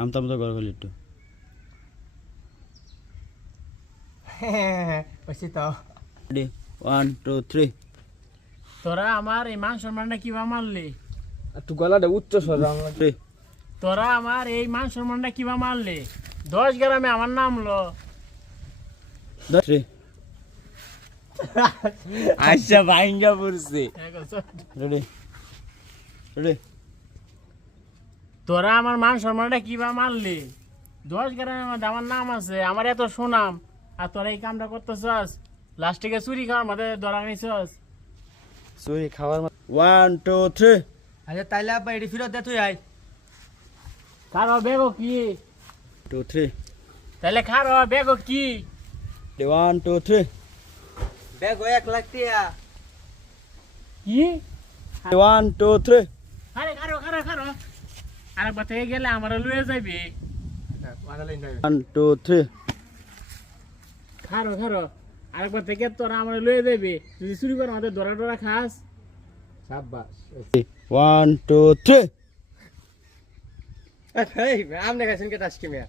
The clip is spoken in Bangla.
আমতা আমতা করে গেলি একটু বুঝছি তো। রেডি 1 2 3 তোরা আমার এই মান সম্মানটা কিভাবে মারলি? একটু গলাটা উচ্চ স্বর আমার। 3 তোরা আমার এই মান সম্মানটা কিভাবে মারলি? 10 গ্রামে আমার নাম লো। 3 আচ্ছা ভাইঙ্গা পড়ছে। রেডি রেডি তোরা আমার মান সম্মানটা কিভাবে মারলি? 10 গ্রামের মধ্যে আমার নাম আছে, আমার এত সুনাম, আর তোরা এই কামটা করতেছস, লাস্টিকে চুরি খাওয়ার মধ্যে ধরা নিছস। সরি খাবার 1 2 3 আচ্ছা তাইলে আব্বা এটি ফিরত দে তুই আই। খারো বেগো কি? 2 3 তাহলে খারো বেগো কি? 1 2 3 ব্যাগ 1 লাখ টিয়া। কি? 1 2 3 আরে খারো খারো খারো, আরেকবার থেকে গেলে আমার লুয়ে যাবি। 1 2 3 খারো খারো, আরেকবার থেকে তোরা আমার লুয়ে যাবি, যদি চুরি করে আমাদের ধরা ধরা খাস। সাব্বাস। 1 2 3 এই আমনে গেছেন কে টাস্কি মিয়া।